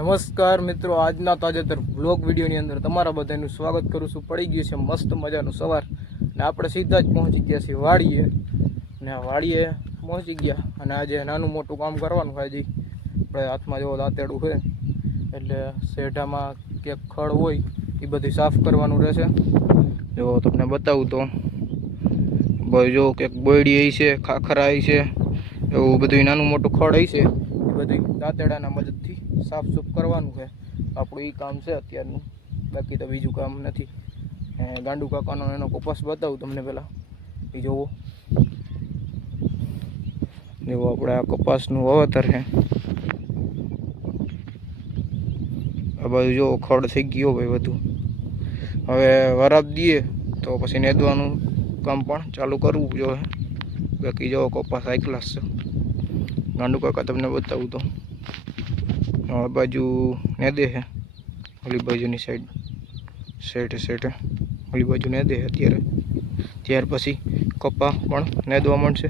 નમસ્કાર મિત્રો, આજના તાજેતર વ્લોગ વિડીયોની અંદર તમારા બધાનું સ્વાગત કરું છું। પડી ગયું છે મસ્ત મજાનું સવાર અને આપણે સીધા જ પહોંચી ગયા છીએ વાડીએ અને વાડીએ પહોંચી ગયા અને આજે નાનું મોટું કામ કરવાનું હોય। હજી આપણે હાથમાં જેવો દાંતેડું છે એટલે શેઢામાં કે ખડ હોય એ બધી સાફ કરવાનું રહેશે। જો તમને બતાવું તો ભાઈ જો કે બોયડી આવી છે, ખાખરા આવી છે, એવું બધું નાનું મોટું ખડ આવી છે એ બધું દાંતેડાના મદદથી સાફ સુફ કરવાનું છે। આપણું એ કામ છે અત્યારનું, બાકી તો બીજું કામ નથી। ગાંડુ કાકાનો એનો કપાસ બતાવું તમને પહેલાં, એ જોવો આપણે આ કપાસનું વાવેતર છે। આ બાજુ જો ખડ થઈ ગયો ભાઈ બધું, હવે વરાપ દઈએ તો પછી નેદવાનું કામ પણ ચાલુ કરવું જોઈએ। બાકી જો કપાસ હાઈ ક્લાસ છે। ગાંડુ કાકા તમને બતાવું તો આ બાજુ નેદે છે, ઓલી બાજુની સાઈડ સેટે ઓલી બાજુ નેદે છે અત્યારે। ત્યાર પછી કપા પણ નેદવા માંડશે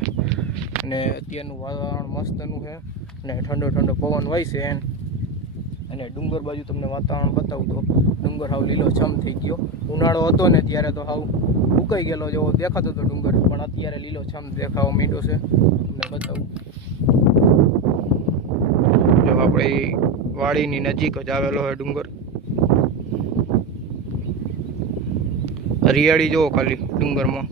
અને અત્યારનું વાતાવરણ મસ્તનું છે અને ઠંડો ઠંડો પવન વાય છે અને ડુંગર બાજુ તમને વાતાવરણ બતાવું તો ડુંગર હાવ લીલો છમ થઈ ગયો। ઉનાળો હતો ને ત્યારે તો હાવ ઉકાઈ ગયેલો જેવો દેખાતો હતો ડુંગર, પણ અત્યારે લીલો છમ દેખાવા માંડ્યો છે। તમને બતાવું જો આપણે વાડીની નજીક જ આવેલો હોય ડુંગર, હરિયાળી જોવો ખાલી ડુંગરમાં।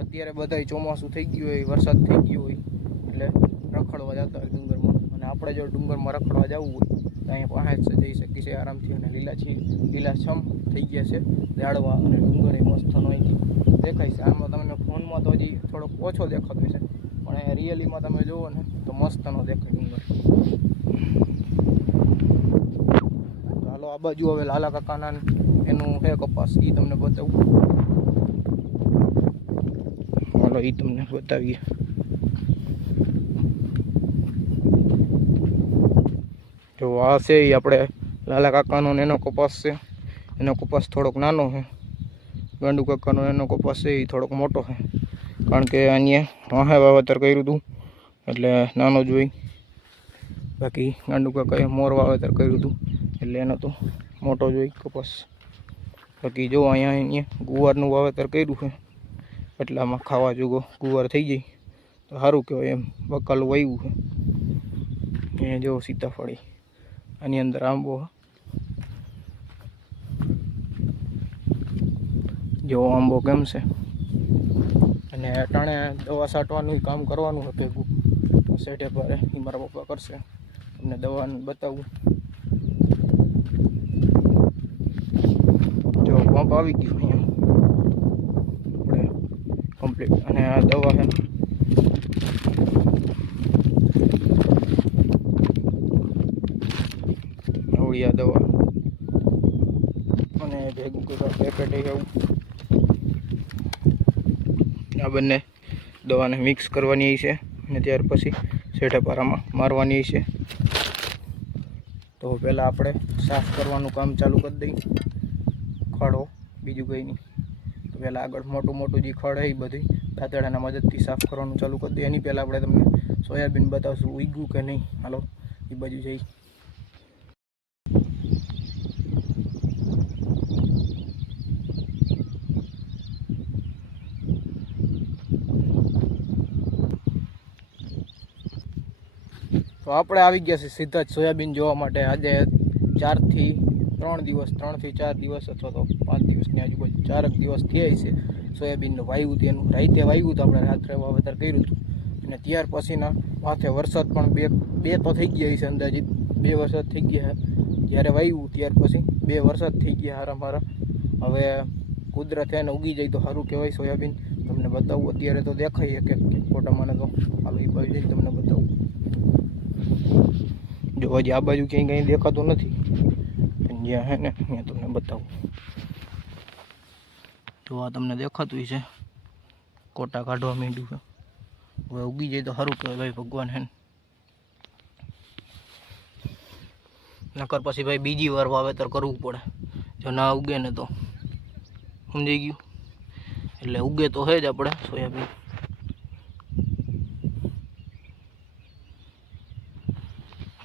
અત્યારે બધાય ચોમાસું થઈ ગયું હોય, વરસાદ થઈ ગયો હોય એટલે રખડવા જતા હોય ડુંગરમાં, અને આપણે જો ડુંગરમાં રખડવા જવું હોય તો અહીંયા પાસે જ જઈ શકીએ છીએ આરામથી। અને લીલાછમ થઈ ગયા છે ઝાડવા અને ડુંગર એ મસ્તનો અહીંથી દેખાય છે। આમાં તમને ફોનમાં તો હજી થોડોક ઓછો દેખાતો છે, પણ અહીંયા રિયલીમાં તમે જુઓ ને તો મસ્તનો દેખાય ડુંગર। તો હાલો આ બાજુ હવે લાલા કાકાના એનું હે કપાસ, એ તમને બતાવું, હાલો એ તમને બતાવીએ। જો આ છે એ આપણે લાલા કાકાનો એનો કપાસ છે। એનો કપાસ થોડોક નાનો છે, ગાંડુ કાકાનો એનો કપાસ છે એ થોડોક મોટો છે, કારણ કે અહીંયા વાહે વાવેતર કર્યું હતું એટલે નાનો જ હોય। બાકી ગાંડુ કાકાએ મોર વાવેતર કર્યું હતું એટલે એનો તો મોટો જ હોય કપાસ। બાકી જો અહીંયા ગુવારનું વાવેતર કર્યું છે એટલે આમાં ખાવા જોગો ગુવાર થઈ જાય તો સારું કહેવાય એમ। બકાલું વાવ્યું છે, અહીંયા જો સીતાફળી, આની અંદર આંબો, જો આંબો કેમ છે। અને અટાણે દવા છાંટવાનું કામ કરવાનું હતું ભેગું સેઠે ભારે, એ મારા પપ્પા કરશે। તમને દવાનું બતાવું, જો પંપ આવી ગયું અહીંયા આપણે કમ્પ્લીટ, અને આ દવા છે આવડી આ દવા, અને ભેગું કર્યું પેકેટ આવું। આ બંને દવાને મિક્સ કરવાની છે અને ત્યાર પછી શેઢાપારામાં મારવાની છે। તો પહેલાં આપણે સાફ કરવાનું કામ ચાલુ કરી દઈએ, ખડો બીજું કંઈ નહીં। તો પહેલાં આગળ મોટું જે ખડ હોય એ બધી દાંતેડાના મદદથી સાફ કરવાનું ચાલુ કરી દઈએ। એની પહેલાં આપણે તમને સોયાબીન બતાવશું ઉગ્યું કે નહીં, હાલો એ બાજુ જઈ। તો આપણે આવી ગયા છીએ સીધા જ સોયાબીન જોવા માટે। આજે 3 થી 4 દિવસ અથવા તો 5 દિવસની આજુબાજુ 4 દિવસ થયા છે સોયાબીનનું વાવ્યું હતું। એનું રાતે વાવ્યું હતું આપણે, રાત્રે વાવેતર કર્યું હતું અને ત્યાર પછીના માથે વરસાદ પણ બે તો થઈ ગયા છે, અંદાજિત 2 વરસાદ થઈ ગયા છે। જ્યારે વાવ્યું ત્યાર પછી 2 વરસાદ થઈ ગયા હારા મારા। હવે કુદરત એને ઉગી જાય તો સારું કહેવાય સોયાબીન। તમને બતાવું અત્યારે તો દેખાય કે ફોટા મને તો, હાલો એ બાજુ જઈને તમને બતાવું। જો હજી આ બાજુ ક્યાંય કંઈ દેખાતું નથી, પણ જ્યાં હે ને ત્યાં તમને બતાવું। જો આ તમને દેખાતું છે, કોટા કાઢવા માંડ્યું છે। હવે ઉગી જાય તો સારું કહેવાય ભાઈ, ભગવાન હે ને, નકર પછી ભાઈ બીજી વાર વાવેતર કરવું પડે જો ના ઉગે ને તો, સમજાઈ ગયું। એટલે ઉગે તો છે જ આપણે સોયાબીન।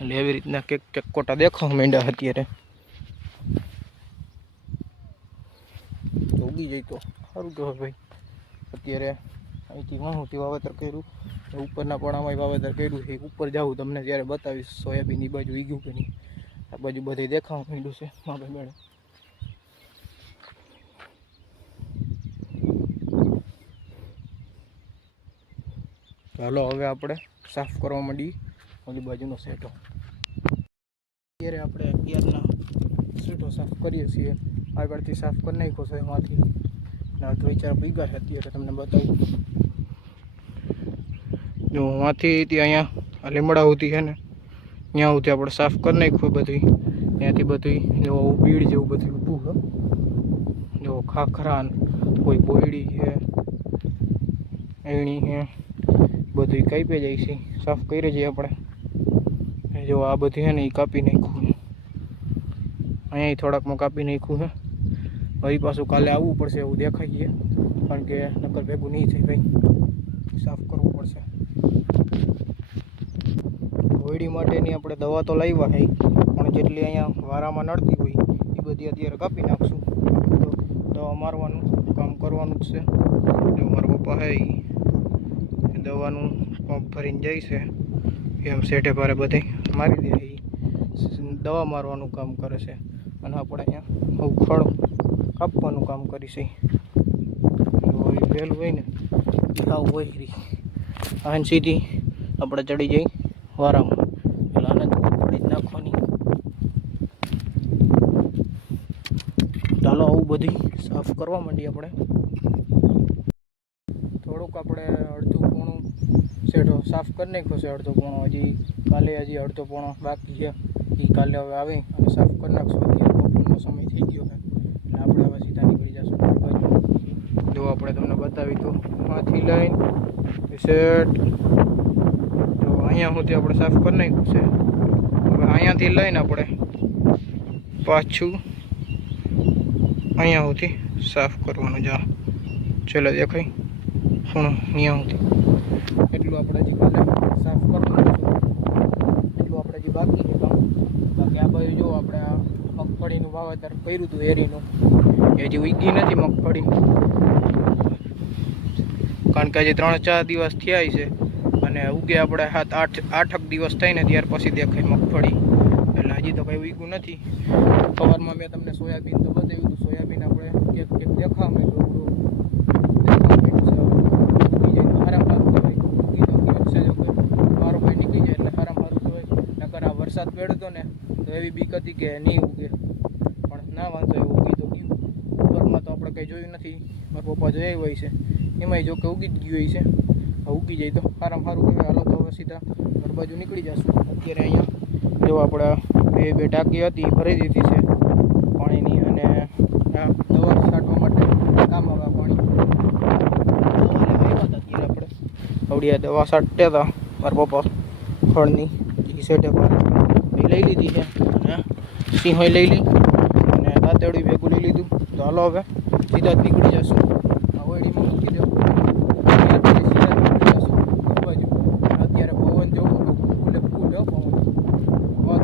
એટલે એવી રીતના કેક કોટા દેખાવા માંડ્યા અત્યારે. ઉગી જાય તો સારું કહેવાય ભાઈ. અત્યારે અહીંથી વાહુથી વાવેતર કર્યું, ઉપરના પણામાં વાવેતર કર્યું છે. ઉપર જાઉં તમને જ્યારે બતાવીશ સોયાબીન એ બાજુ ઈગ્યું કે નહીં. આ બાજુ બધે દેખાવા માંડ્યું છે મારે મેળે. ચાલો હવે આપણે સાફ કરવા માંડીએ ઓલી બાજુનો સેટો. અત્યારે આપણે અગિયારના સેટો સાફ કરીએ છીએ. આગળથી સાફ કરી નાખ્યો છે એમાંથી. ના તો વિચાર ભીગા છે અત્યારે તમને બતાવું. જો માંથી ત્યાં અહીંયા લીમડા હોતી છે ને ત્યાં સુધી આપણે સાફ કરી નાખ્યું બધું. ત્યાંથી બધું જો બીડ જેવું બધું ઊભું છે. જો ખાખરા કોઈ બોયડી છે, એણી છે, બધું કાપી જાય છે. સાફ કરી જઈએ આપણે. જો આ બધું છે ને એ કાપી નાખ્યું. અહીંયા થોડાકમાં કાપી નાખ્યું છે. ફરી પાછું કાલે આવવું પડશે એવું દેખાય છે, કારણ કે નકર ભેગું નહીં થાય ભાઈ. સાફ કરવું પડશે. હોળી માટેની આપણે દવા તો લાવ્યા છે, પણ જેટલી અહીંયા વારામાં નડતી હોય એ બધી અત્યારે કાપી નાખશું. તો દવા મારવાનું કામ કરવાનું જ છે. જો મારા પપ્પા છે એ દવાનું પંપ ભરીને જાય છે, એમ સેઠે ભારે બધે મારી દે. એ દવા મારવાનું કામ કરે છે અને આપણે અહીંયા ખડ કાપવાનું કામ કરીશે. વહેલું હોય ને આવું હોય રહી આને સીધી આપણે ચડી જઈ વારામાં. એટલે આને પડી જ નાખવાની. ચાલો આવું બધી સાફ કરવા માંડીએ આપણે. થોડુંક આપણે અડધું પોણું સેટો સાફ કરી નાખ્યો છે. અડધો પોણો હજી અડધો પોણો બાકી છે. એ કાલે હવે આવી અને સાફ કરી નાખશું. અત્યારે બપોરનો સમય થઈ ગયો છે એટલે આપણે હવે સીધા નીકળી જશું બાજુ. જો આપણે તમને બતાવી તો આથી લઈને સેટ જો અહીંયા સુધી આપણે સાફ કરી નાખ્યું છે. હવે અહીંયાથી લઈને આપણે પાછું અહીંયા સુધી સાફ કરવાનું. જા છેલ્લે દેખાય ખૂણો અહીંયા સુધી એટલું આપણે હજી કાલે સાફ કરવાનું. એટલું આપણે હજી બાકી છે કામ. બાકી આ બાજુ જો આપણે આ મગફળીનું વાવેતર કર્યું હતું એરીનું, એ હજી ઉગી નથી મગફળી, કારણ કે હજી 3-4 દિવસ થયા છે અને ઉગે આપણે 7-8 દિવસ થઈને ત્યાર પછી દેખાય મગફળી. એટલે હજી તો કંઈ ઉગ્યું નથી. સવારમાં મેં તમને સોયાબીન તો બતાવ્યું હતું. સોયાબીન આપણે કેક દેખાવા માંડ્યું. વરસાદ પડ્યો ને તો એવી બીક હતી કે નહીં ઉગે, પણ ના વાંધો એવું ઉગી તો ગયું. ઉપરમાં તો આપણે કંઈ જોયું નથી. મારા પપ્પા જોયા હોય છે એમાંય જો કે ઉગી જ ગયું હોય છે. ઉગી જાય તો સારામાં સારું કહેવાય. હાલો તો હવે સીધા ઘર બાજુ નીકળી જશું. અત્યારે અહીંયા જો આપણે બે ટાંકી હતી ભરી દીધી છે પાણીની, અને દવા છાંટવા માટે કામ આવે પાણી. અત્યારે આપણે આવડિયા દવા છાંટતા હતા મારા પપ્પા ફળની સેટે પર લઈ લીધી છે અને સિંહોય લઈ લઈ અને દાંતેડું ભેગું લઈ લીધું. તો હાલો હવે સીધા જ નીકળી જશું. હોળીમાં મૂકી દઉં સીધા જ નીકળી જશું બાજુ. અત્યારે પવન જેવું ફૂલે ફૂલ પવન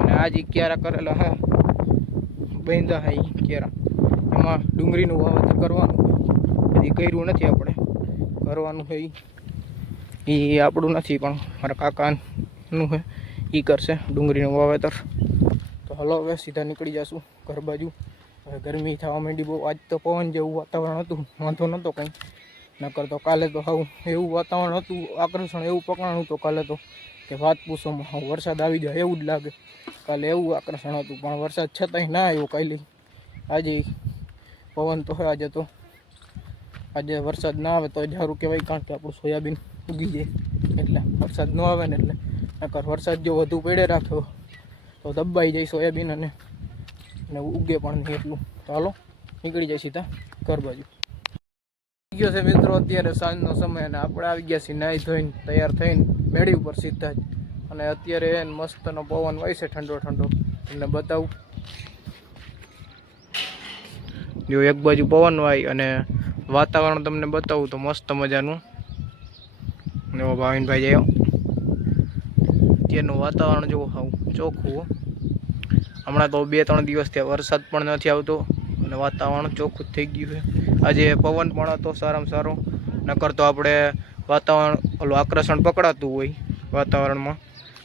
અને આજ ક્યારા કરેલા હે બાંધા હે ક્યારા. એમાં ડુંગળીનું વાવેતર કરવાનું હજી કર્યું નથી. આપણે કરવાનું છે એ આપણું નથી, પણ મારા કાકાનું છે એ કરશે ડુંગળીનું વાવેતર. તો હલો હવે સીધા નીકળી જશું ઘર બાજુ. હવે ગરમી થવા માંડી બહુ. આજ તો પવન જેવું વાતાવરણ હતું, વાંધો નહોતો કંઈ. નકર તો કાલે તો હાવ એવું વાતાવરણ હતું, આકર્ષણ એવું પકડાણું તો કાલે તો કે વાત પૂછોમાં વરસાદ આવી જાય એવું જ લાગે. કાલે એવું આકર્ષણ હતું, પણ વરસાદ છતાંય ના આવ્યો કાલે. આજે પવન તો હોય આજે તો. આજે વરસાદ ના આવે તો સારું કહેવાય, કારણ કે આપણું સોયાબીન ઉગી જાય. એટલે વરસાદ ન આવે ને એટલે નકર વરસાદ જો વધુ પડે રાખ્યો તો દબાઈ જાય સોયાબીન અને ઉગે પણ નહીં એટલું. તો હાલો નીકળી જાય સીધા ઘર બાજુ. આવી ગયો છે મિત્રો અત્યારે સાંજનો સમય અને આપણે આવી ગયા છીએ નાહી ધોઈને તૈયાર થઈને મેળી ઉપર સીધા જ. અને અત્યારે મસ્તનો પવન વાય છે ઠંડો ઠંડો. તમને બતાવું જો એક બાજુ પવન વાય અને વાતાવરણ તમને બતાવું તો મસ્ત મજાનું. જો ભાવિનભાઈ જાય અત્યારનું વાતાવરણ જો હાવ ચોખ્ખું હો. હમણાં તો 2-3 દિવસથી વરસાદ પણ નથી આવતો અને વાતાવરણ ચોખ્ખું જ થઈ ગયું છે. આજે પવન પણ હતો સારામાં સારો, નકર તો આપણે વાતાવરણ ઓલું આકર્ષણ પકડાતું હોય વાતાવરણમાં,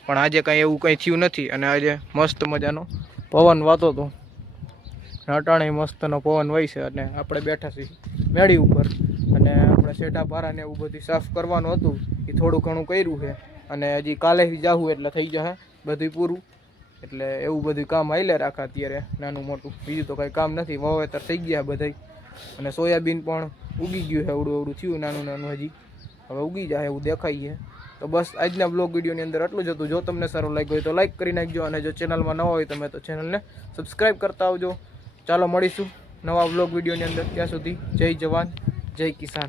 પણ આજે કાંઈ એવું કંઈ થયું નથી. અને આજે મસ્ત મજાનો પવન વાતો હતો, અટાણે મસ્તનો પવન હોય છે. અને આપણે બેઠા છીએ મેળી ઉપર, અને આપણે શેઢા પારાને એવું બધું સાફ કરવાનું હતું, એ થોડું ઘણું કર્યું છે. અને હજી કાલેથી જાવું એટલે થઈ જશે બધું પૂરું. એટલે એવું બધું કામ હાલ્યા રાખે અત્યારે નાનું મોટું, બીજું તો કાંઈ કામ નથી. વાવેતર થઈ ગયા બધાય, અને સોયાબીન પણ ઉગી ગયું છે, અવડું થયું નાનું નાનું, હજી હવે ઉગી જાય એવું દેખાય છે. તો બસ આજના બ્લોગ વિડીયોની અંદર આટલું જ હતું. જો તમને સારું લાગ્યું હોય તો લાઈક કરી નાખજો, અને જો ચેનલમાં નવા હોય તમે તો ચેનલને સબસ્ક્રાઈબ કરતા આવજો. ચાલો મળીશું નવા બ્લોગ વિડીયોની અંદર. ત્યાં સુધી જય જવાન જય કિસાન.